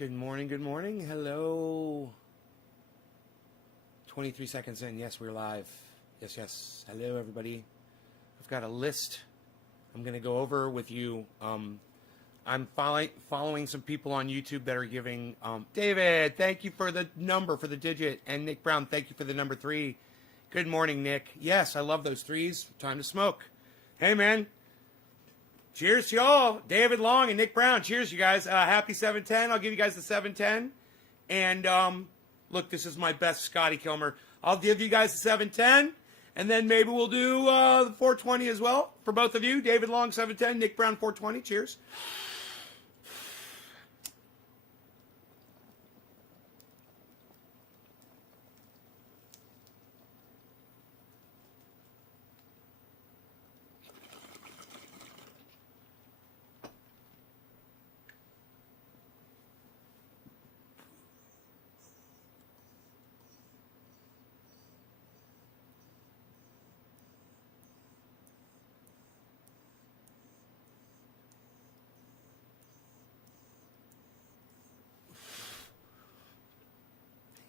Good morning, good morning. Hello. 23 seconds in. Yes, we're live. Yes, yes. Hello, everybody. I've got a list I'm going to go over with you. I'm following some people on YouTube that are giving... David, thank you for the number, for the digit. And Nick Brown, thank you for the number 3. Good morning, Nick. Yes, I love those 3s. Time to smoke. Hey, man. Cheers to y'all. David Long and Nick Brown. Cheers, you guys. Happy 710. I'll give you guys the 710. And look, this is my best Scotty Kilmer. I'll give you guys the 710. And then maybe we'll do the 420 as well for both of you. David Long, 710. Nick Brown, 420. Cheers.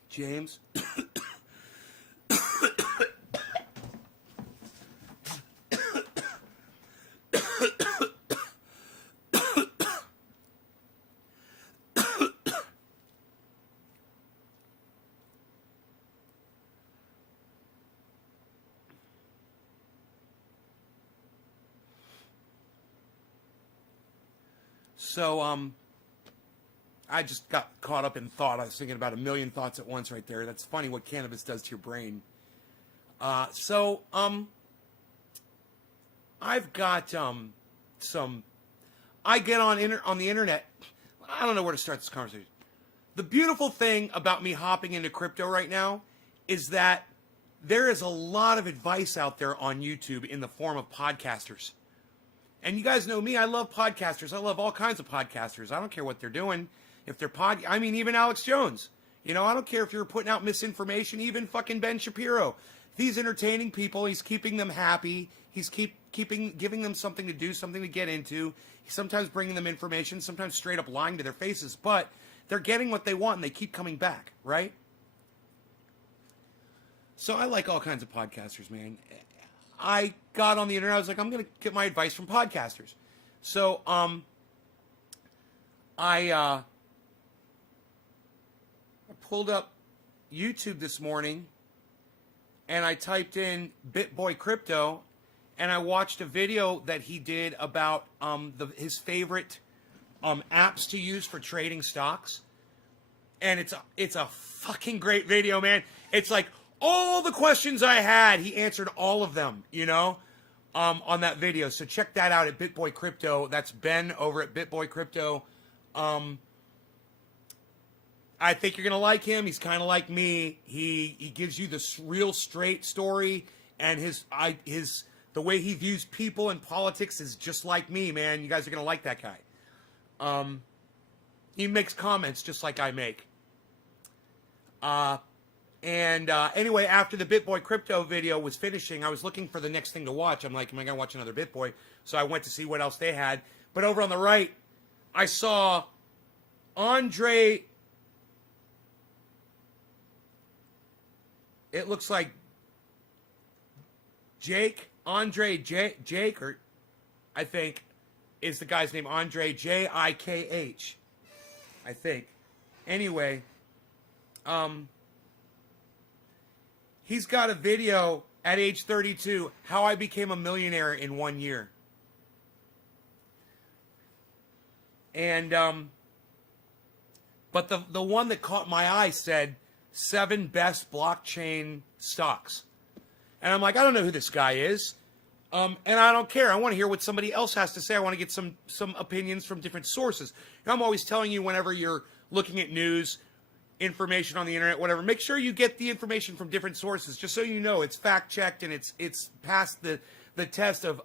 James. So, I just got caught up in thought. I was thinking about a million thoughts at once right there. That's funny what cannabis does to your brain. I've got some... I get on the internet. I don't know where to start this conversation. The beautiful thing about me hopping into crypto right now is that there is a lot of advice out there on YouTube in the form of podcasters. And you guys know me, I love podcasters. I love all kinds of podcasters. I don't care what they're doing. If they're even Alex Jones. You know, I don't care if you're putting out misinformation, even fucking Ben Shapiro. He's entertaining people. He's keeping them happy. He's giving them something to do, something to get into. He's sometimes bringing them information, sometimes straight up lying to their faces. But they're getting what they want, and they keep coming back, right? So I like all kinds of podcasters, man. I got on the internet. I was like, I'm going to get my advice from podcasters. So I pulled up YouTube this morning, and I typed in BitBoy Crypto, and I watched a video that he did about his favorite apps to use for trading stocks. And it's a fucking great video, man. It's like all the questions I had, he answered all of them, you know, on that video. So check that out at BitBoy Crypto. That's Ben over at BitBoy Crypto. I think you're going to like him. He's kind of like me. He gives you this real straight story, and the way he views people and politics is just like me, man. You guys are going to like that guy. He makes comments just like I make. Anyway, after the BitBoy Crypto video was finishing, I was looking for the next thing to watch. I'm like, am I going to watch another BitBoy? So I went to see what else they had. But over on the right, I saw Andrei. It looks like Andrei Jake, or I think is the guy's name, Andrei, Jikh, I think. Anyway, he's got a video at age 32, how I became a millionaire in 1 year. And, but the one that caught my eye said, 7 best blockchain stocks. And I'm like, I don't know who this guy is. And I don't care. I want to hear what somebody else has to say. I want to get some opinions from different sources. And I'm always telling you, whenever you're looking at news, information on the internet, whatever, make sure you get the information from different sources, just so you know it's fact-checked and it's passed the test of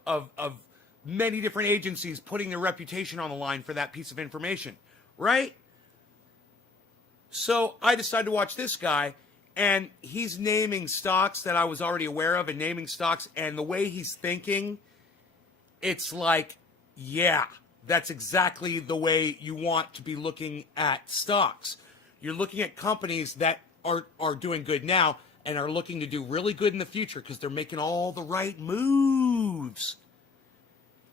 many different agencies putting their reputation on the line for that piece of information, right? So I decided to watch this guy, and he's naming stocks that I was already aware of, and naming stocks, and the way he's thinking, it's like, yeah, that's exactly the way you want to be looking at stocks. You're looking at companies that are doing good now and are looking to do really good in the future because they're making all the right moves.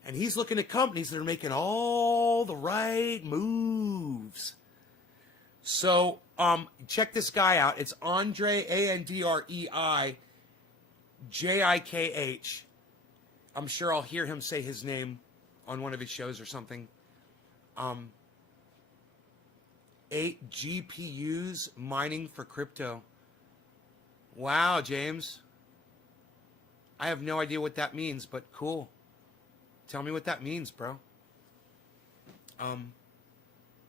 And he's looking at companies that are making all the right moves. So check this guy out. It's Andrei, Andrei Jikh. I'm sure I'll hear him say his name on one of his shows or something. 8 GPUs mining for crypto. Wow, James. I have no idea what that means, but cool. Tell me what that means, bro.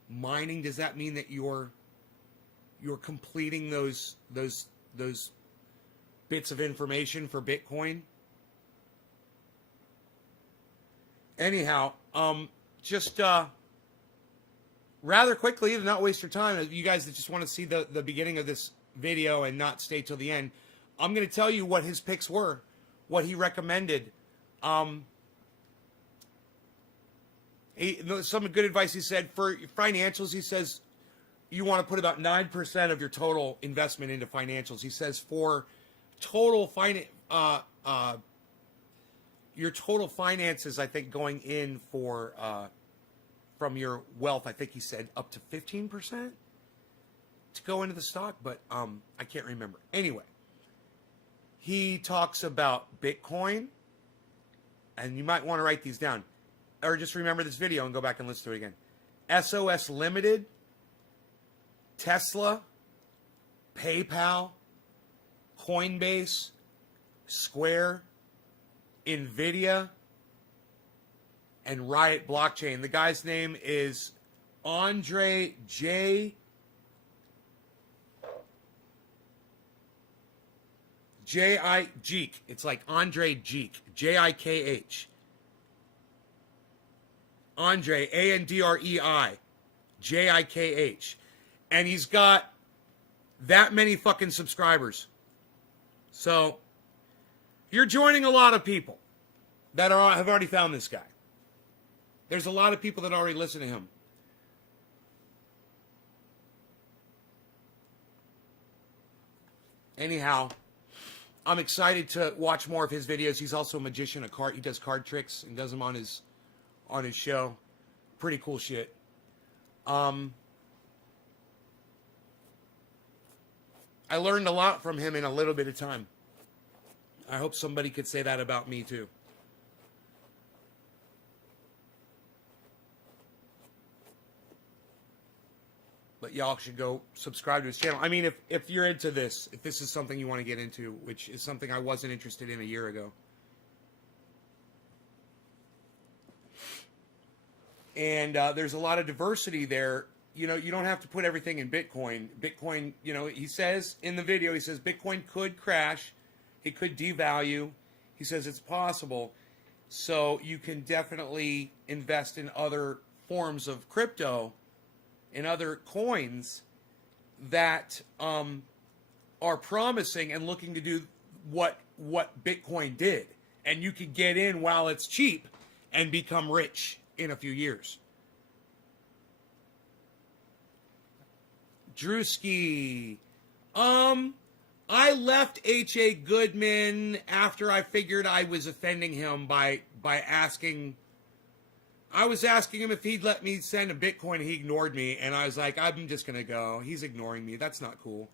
Mining, does that mean that you're completing those bits of information for Bitcoin? Anyhow, just rather quickly, to not waste your time, you guys that just want to see the beginning of this video and not stay till the end, I'm going to tell you what his picks were, what he recommended. Some good advice he said for financials. He says you want to put about 9% of your total investment into financials. He says for total your total finances, I think going in for from your wealth, I think he said up to 15% to go into the stock, but I can't remember. Anyway, he talks about Bitcoin, and you might want to write these down, or just remember this video and go back and listen to it again. SOS Limited, Tesla, PayPal, Coinbase, Square, NVIDIA, and Riot Blockchain. The guy's name is Andrei Jikh. It's like Andrei Jikh. Jikh. Andrei, Andrei Jikh. And he's got that many fucking subscribers. So you're joining a lot of people that have already found this guy. There's a lot of people that already listen to him. Anyhow, I'm excited to watch more of his videos. He's also a magician, he does card tricks and does them on his show. Pretty cool shit. I learned a lot from him in a little bit of time. I hope somebody could say that about me too. But y'all should go subscribe to his channel. I mean, if you're into this, if this is something you want to get into, which is something I wasn't interested in a year ago. And there's a lot of diversity there. You know, you don't have to put everything in Bitcoin. Bitcoin, you know, he says in the video, he says Bitcoin could crash. It could devalue. He says it's possible. So you can definitely invest in other forms of crypto, in other coins that are promising and looking to do what Bitcoin did. And you could get in while it's cheap and become rich in a few years. Drewski. I left H.A. Goodman after I figured I was offending him by asking. I was asking him if he'd let me send a Bitcoin, and he ignored me, and I was like, I'm just gonna go. He's ignoring me. That's not cool.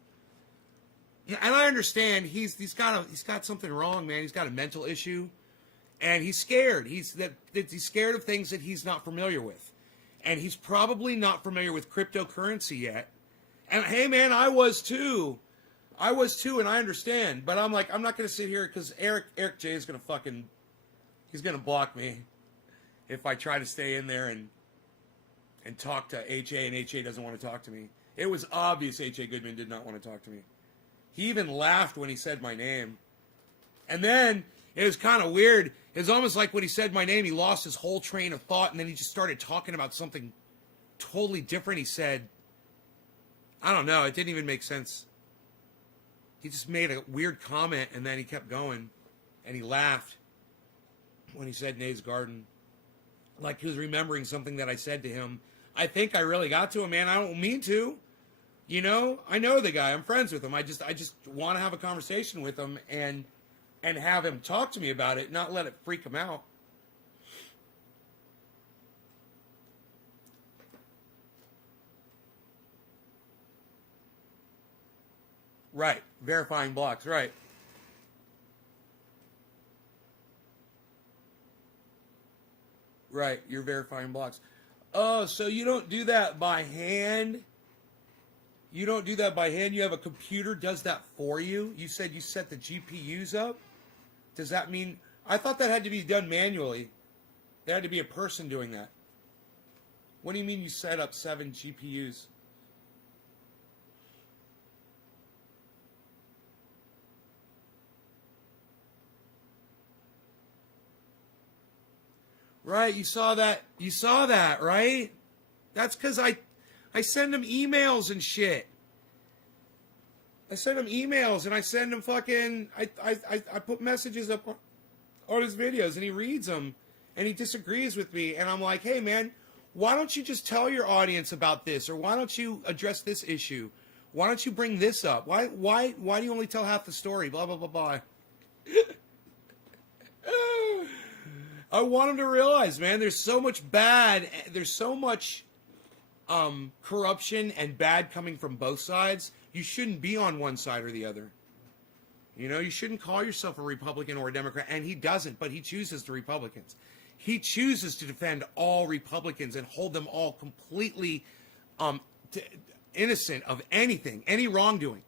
Yeah, and I understand he's got something wrong, man. He's got a mental issue, and he's scared. He's scared of things that he's not familiar with, and he's probably not familiar with cryptocurrency yet. And hey, man, I was too, and I understand. But I'm like, I'm not gonna sit here because Eric J is gonna he's gonna block me if I try to stay in there and talk to H.A. and H.A. doesn't want to talk to me. It was obvious H.A. Goodman did not want to talk to me. He even laughed when he said my name. And then it was kind of weird. It was almost like when he said my name, he lost his whole train of thought, and then he just started talking about something totally different. He said, I don't know, it didn't even make sense. He just made a weird comment, and then he kept going, and he laughed when he said Nate's Garden. Like he was remembering something that I said to him. I think I really got to him, man. I don't mean to. You know, I know the guy. I'm friends with him. I just want to have a conversation with him and have him talk to me about it, not let it freak him out. Right. Verifying blocks. Right. Right. You're verifying blocks. Oh, so you don't do that by hand? You don't do that by hand? You have a computer does that for you? You said you set the GPUs up? Does that mean... I thought that had to be done manually. There had to be a person doing that. What do you mean you set up 7 GPUs? Right, you saw that. You saw that, right? That's because I send him emails and shit. I send him emails and I send him fucking... I put messages up on his videos and he reads them and he disagrees with me. And I'm like, hey, man, why don't you just tell your audience about this? Or why don't you address this issue? Why don't you bring this up? Why do you only tell half the story? Blah, blah, blah, blah. I want him to realize, man, there's so much corruption and bad coming from both sides. You shouldn't be on one side or the other. You know, you shouldn't call yourself a Republican or a Democrat, and he doesn't, but he chooses the Republicans. He chooses to defend all Republicans and hold them all completely innocent of anything, any wrongdoing.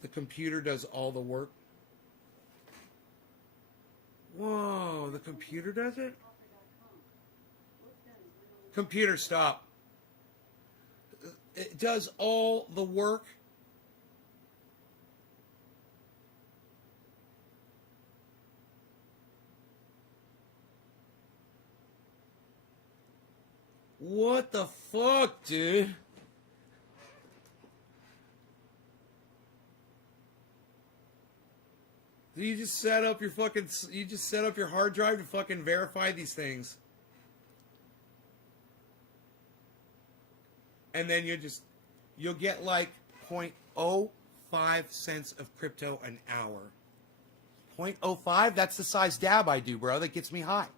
The computer does all the work. Whoa, the computer does it? Computer, stop. It does all the work. What the fuck, dude? You just set up your hard drive to fucking verify these things. And then you'll get like 0.05 cents of crypto an hour. 0.05, that's the size dab I do, bro. That gets me high.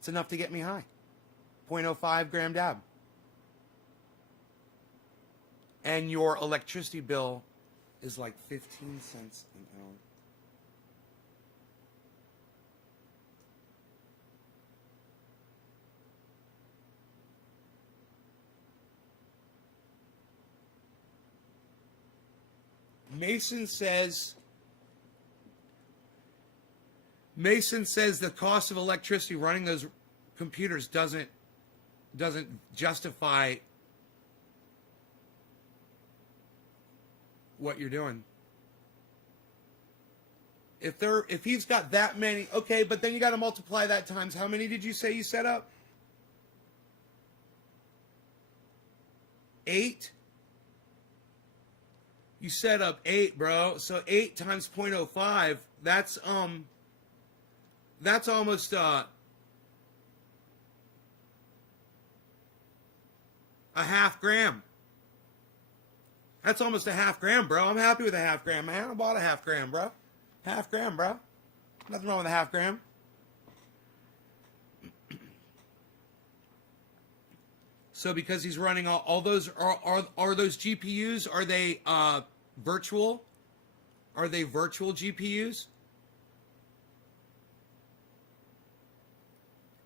It's enough to get me high. 0.05 gram dab. And your electricity bill is like 15 cents an hour. Mason says the cost of electricity running those computers doesn't justify what you're doing. If he's got that many, okay, but then you got to multiply that times how many did you say you set up? 8? You set up 8, bro. So 8 times 0.05, that's almost a half gram. That's almost a half gram, bro. I'm happy with a half gram, man. I bought a half gram, bro. Half gram, bro. Nothing wrong with a half gram. So because he's running all those, are those GPUs, are they virtual? Are they virtual GPUs?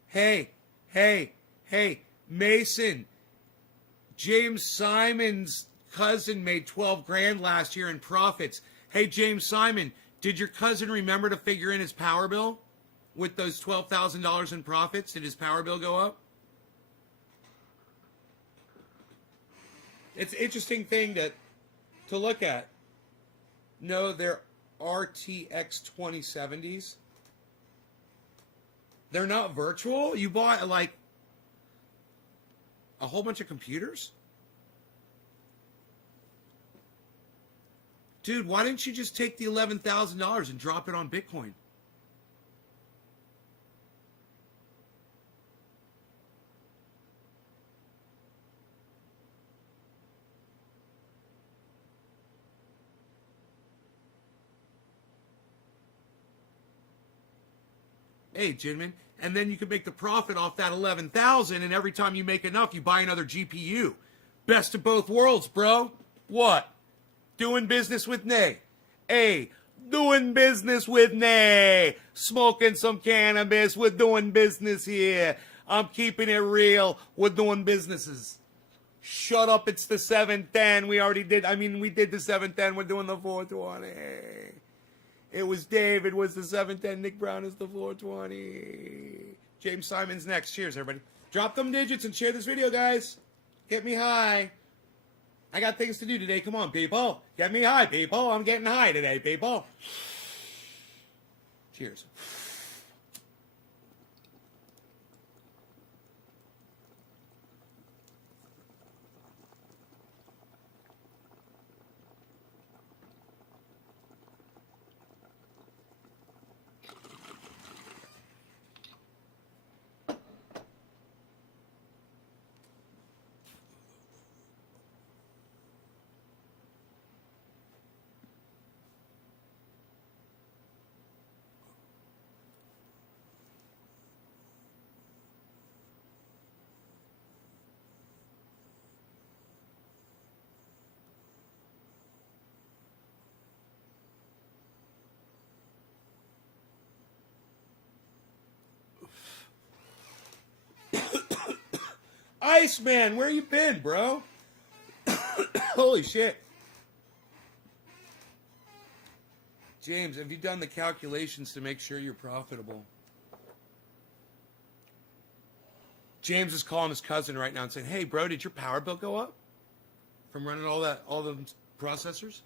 Hey, Mason. James Simon's cousin made 12 grand last year in profits. Hey, James Simon, did your cousin remember to figure in his power bill with those $12,000 in profits? Did his power bill go up? It's an interesting thing to look at. No, they're RTX 2070s. They're not virtual. You bought like a whole bunch of computers? Dude, why didn't you just take the $11,000 and drop it on Bitcoin? Hey, gentlemen, and then you can make the profit off that 11,000, and every time you make enough, you buy another GPU. Best of both worlds, bro. What? Doing business with Nay. Hey, doing business with Nay. Smoking some cannabis. We're doing business here. I'm keeping it real. We're doing businesses. Shut up, it's the 710. We already did. We did the 710. We're doing the 420. It was Dave. It was the 710. Nick Brown is the 420. James Simon's next. Cheers, everybody. Drop them digits and share this video, guys. Get me high. I got things to do today. Come on, people. Get me high, people. I'm getting high today, people. Cheers. Iceman, where you been, bro? Holy shit. James, have you done the calculations to make sure you're profitable? James is calling his cousin right now and saying, hey, bro, did your power bill go up from running all the processors?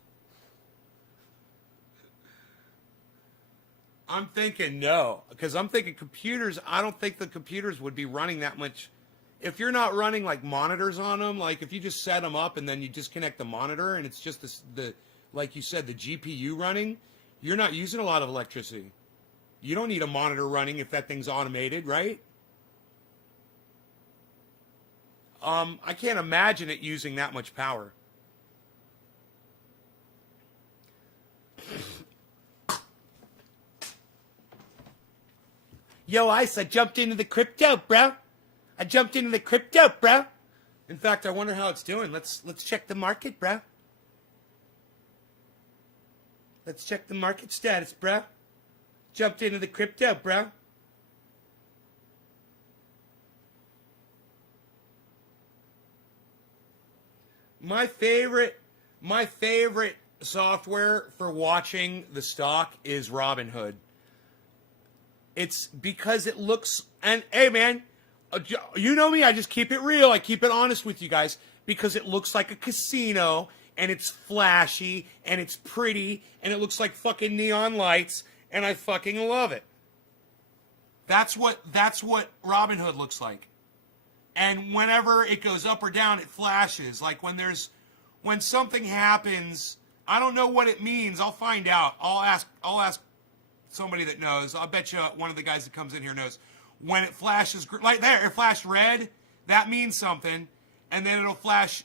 I'm thinking no, because I'm thinking computers, I don't think the computers would be running that much. If you're not running like monitors on them, like if you just set them up and then you disconnect the monitor and it's just the like you said, the GPU running, you're not using a lot of electricity. You don't need a monitor running if that thing's automated, right? I can't imagine it using that much power. Yo, Ice, I jumped into the crypto, bro. In fact, I wonder how it's doing. Let's check the market, bro. Let's check the market status, bro. Jumped into the crypto, bro. My favorite software for watching the stock is Robinhood. It's because it looks, and hey man, you know me, I just keep it real. I keep it honest with you guys because it looks like a casino and it's flashy and it's pretty and it looks like fucking neon lights and I fucking love it. That's what Robinhood looks like. And whenever it goes up or down, it flashes. Like when something happens, I don't know what it means. I'll find out. I'll ask somebody that knows. I'll bet you one of the guys that comes in here knows. When it flashes, like there, it flashed red, that means something. And then it'll flash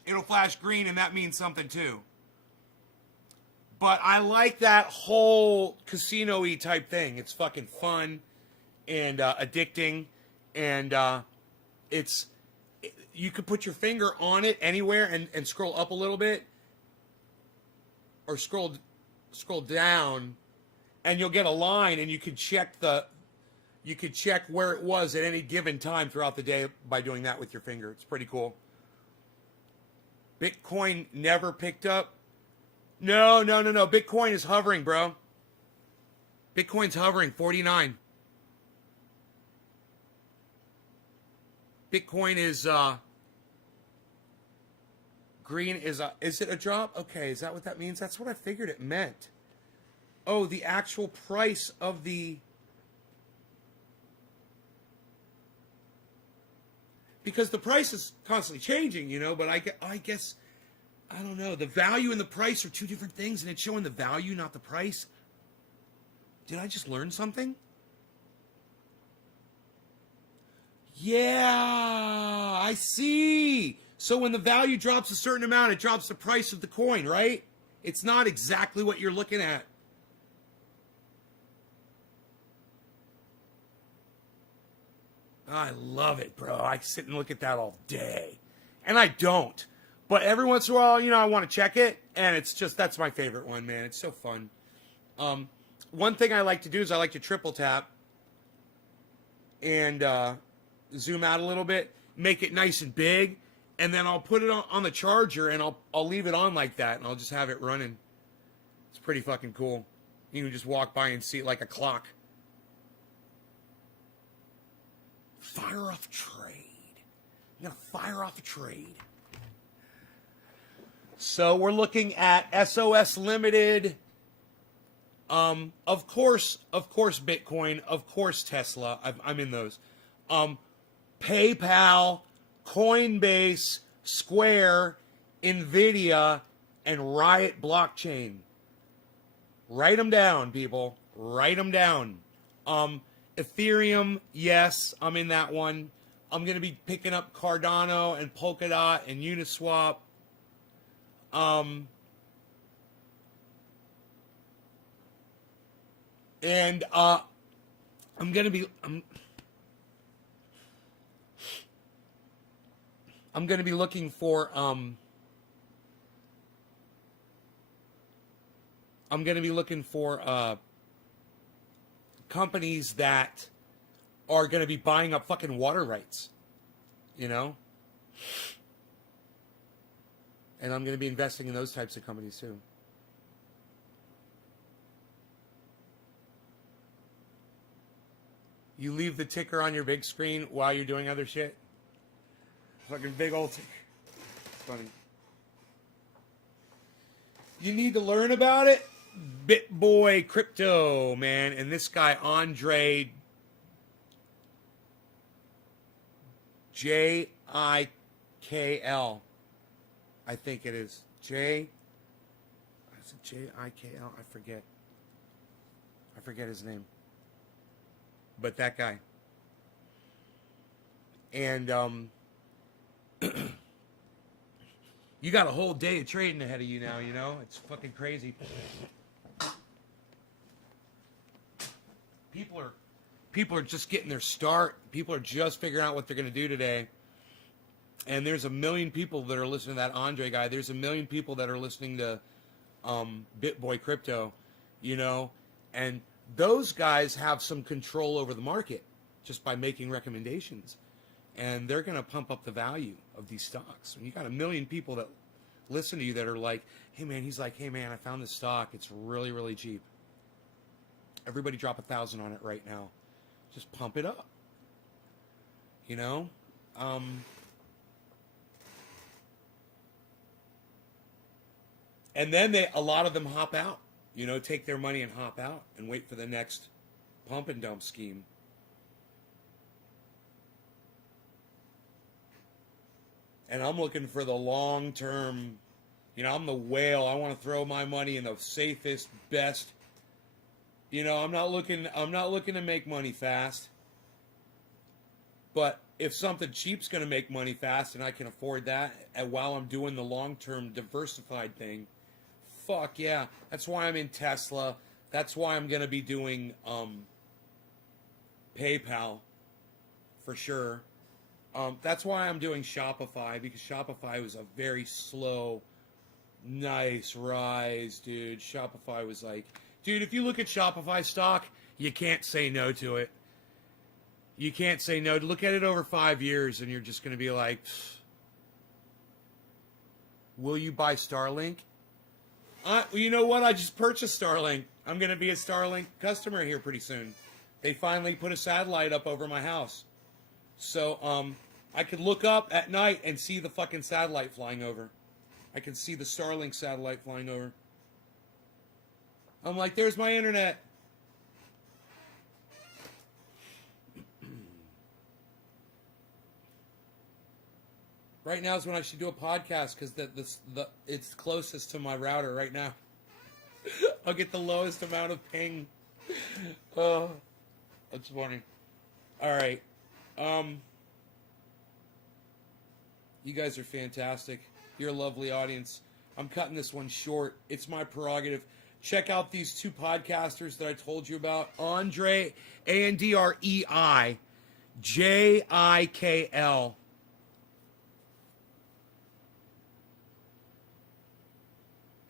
green, and that means something too. But I like that whole casino-y type thing. It's fucking fun and addicting. And you could put your finger on it anywhere and scroll up a little bit. Or scroll down. And you'll get a line, and you could check where it was at any given time throughout the day by doing that with your finger. It's pretty cool. Bitcoin never picked up. No. Bitcoin is hovering, bro. Bitcoin's hovering, 49. Bitcoin is green is it a drop? Okay, is that what that means? That's what I figured it meant. Oh, the actual price of the... Because the price is constantly changing, but I guess I don't know. The value and the price are two different things, and it's showing the value, not the price. Did I just learn something? Yeah, I see. So when the value drops a certain amount, it drops the price of the coin, right? It's not exactly what you're looking at. I love it, bro. I sit and look at that all day. And I don't. But every once in a while, I want to check it. And it's just, that's my favorite one, man. It's so fun. One thing I like to do is I like to triple tap and zoom out a little bit, make it nice and big, and then I'll put it on the charger and I'll leave it on like that and I'll just have it running. It's pretty fucking cool. You can just walk by and see it like a clock. Fire off a trade. I'm going to fire off a trade. So we're looking at SOS Limited. Of course, Bitcoin. Of course, Tesla. I'm in those. PayPal, Coinbase, Square, Nvidia, and Riot Blockchain. Write them down, people. Write them down. Ethereum, yes, I'm in that one. I'm going to be picking up Cardano and Polkadot and Uniswap. And I'm going to be looking for companies that are going to be buying up fucking water rights, And I'm going to be investing in those types of companies too. You leave the ticker on your big screen while you're doing other shit. Fucking big old ticker. It's funny. You need to learn about it? BitBoy Crypto, man. And this guy, Andrei, J-I-K-L. I think it is. Is it J-I-K-L? I forget his name. But that guy. And you got a whole day of trading ahead of you now, It's fucking crazy. People are just getting their start. People are just figuring out what they're going to do today. And there's a million people that are listening to that Andrei guy. There's a million people that are listening to BitBoy Crypto, And those guys have some control over the market just by making recommendations. And they're going to pump up the value of these stocks. And you got a million people that listen to you that are like, hey, man, he's like, hey, man, I found this stock. It's really, really cheap. Everybody drop 1,000 on it right now. Just pump it up. And then a lot of them hop out. Take their money and hop out and wait for the next pump and dump scheme. And I'm looking for the long term. I'm the whale. I want to throw my money in the safest, best. I'm not looking to make money fast. But if something cheap's going to make money fast and I can afford that, and while I'm doing the long term diversified thing, fuck yeah. That's why I'm in Tesla. That's why I'm going to be doing PayPal for sure. That's why I'm doing Shopify, because Shopify was a very slow, nice rise, dude. Shopify was like, dude, if you look at Shopify stock, you can't say no to it. You can't say no. Look at it over 5 years and you're just going to be like, will you buy Starlink? You know what? I just purchased Starlink. I'm going to be a Starlink customer here pretty soon. They finally put a satellite up over my house. So I could look up at night and see the fucking satellite flying over. I can see the Starlink satellite flying over. I'm like, there's my internet. Right now is when I should do a podcast because it's closest to my router right now. I'll get the lowest amount of ping. Oh, that's funny. All right. You guys are fantastic. You're a lovely audience. I'm cutting this one short. It's my prerogative. Check out these two podcasters that I told you about. Andrei, Andrei, Jikl.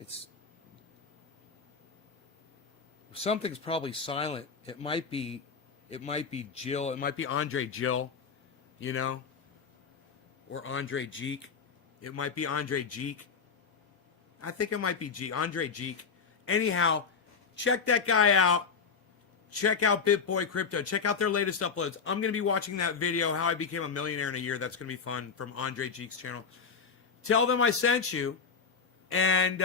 It's something's probably silent. It might be Jill. It might be Andrei Jill, you know, or Andrei Jeek. It might be Andrei Jeek. I think it might be Andrei Jeek. Anyhow, check that guy out. Check out BitBoy Crypto. Check out their latest uploads. I'm going to be watching that video, How I Became a Millionaire in a Year. That's going to be fun, from Andrei Jeek's channel. Tell them I sent you. And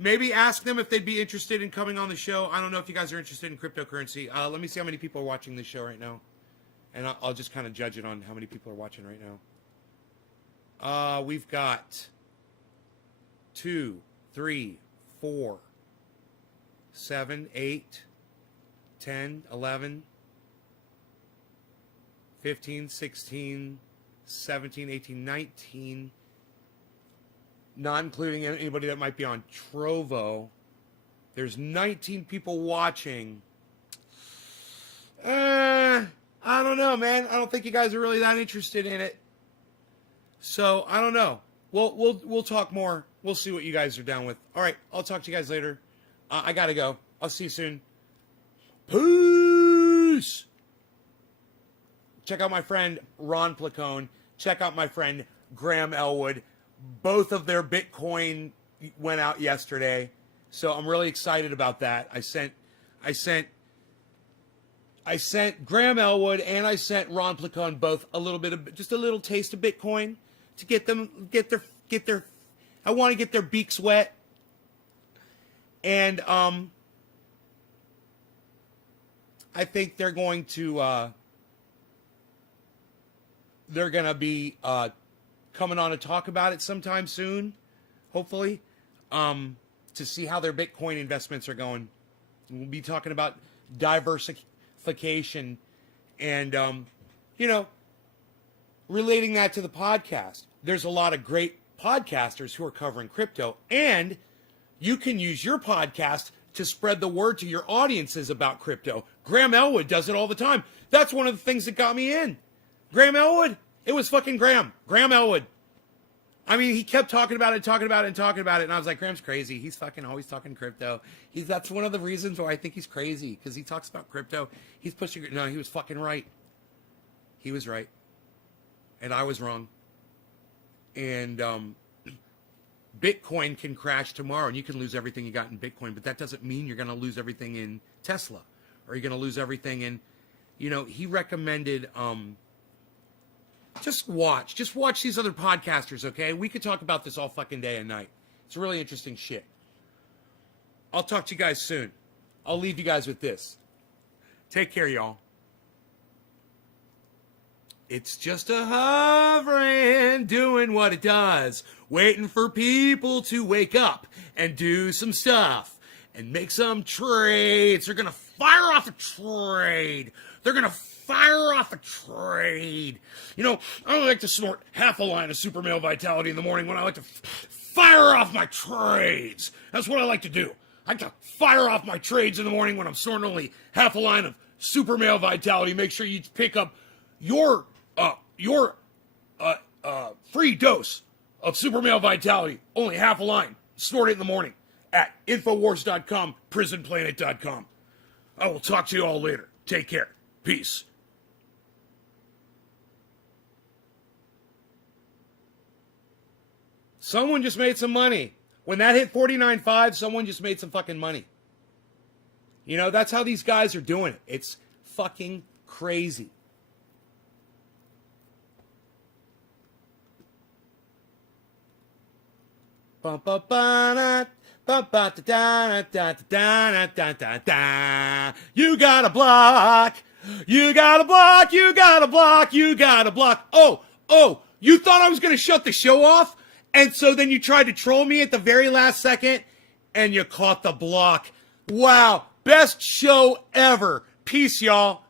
maybe ask them if they'd be interested in coming on the show. I don't know if you guys are interested in cryptocurrency. Let me see how many people are watching this show right now. And I'll just kind of judge it on how many people are watching right now. We've got 2, 3, 4, 7, 8, 10, 11, 15, 16, 17, 18, 19, not including anybody that might be on Trovo. There's 19 people watching. I don't know, man. I don't think you guys are really that interested in it. So, I don't know. We'll talk more. We'll see what you guys are down with. All right, I'll talk to you guys later. I gotta go. I'll see you soon. Peace! Check out my friend Ron Placone. Check out my friend Graham Elwood. Both of their Bitcoin went out yesterday, so I'm really excited about that. I sent Graham Elwood and I sent Ron Placone both a little bit of, just a little taste of Bitcoin to get their I want to get their beaks wet. And I think they're going to be coming on to talk about it sometime soon, hopefully, to see how their Bitcoin investments are going. We'll be talking about diversification and, relating that to the podcast. There's a lot of great podcasters who are covering crypto, and you can use your podcast to spread the word to your audiences about crypto. Graham Elwood does it all the time. That's one of the things that got me in. Graham Elwood. It was fucking Graham Elwood. I mean, he kept talking about it, and I was like, Graham's crazy. He's fucking always talking crypto. That's one of the reasons why I think he's crazy, because he talks about crypto. He's pushing. No, he was fucking right. He was right, and I was wrong. And Bitcoin can crash tomorrow, and you can lose everything you got in Bitcoin, but that doesn't mean you're going to lose everything in Tesla, or you're going to lose everything in, he recommended, just watch these other podcasters, okay? We could talk about this all fucking day and night. It's really interesting shit. I'll talk to you guys soon. I'll leave you guys with this. Take care, y'all. It's just a hovering, doing what it does, waiting for people to wake up and do some stuff and make some trades. They're going to fire off a trade. They're going to fire off a trade. I don't like to snort half a line of Super Male Vitality in the morning when I like to fire off my trades. That's what I like to do. I like to fire off my trades in the morning when I'm snorting only half a line of Super Male Vitality. Make sure you pick up your free dose of Super Male Vitality, only half a line. Snort it in the morning at Infowars.com, PrisonPlanet.com. I will talk to you all later. Take care. Peace. Someone just made some money. When that hit 49.5, someone just made some fucking money. That's how these guys are doing it. It's fucking crazy. You gotta block. You gotta block. You gotta block. You gotta block. Oh, You thought I was going to shut the show off, and so then you tried to troll me at the very last second, and you caught the block. Wow, best show ever. Peace, y'all.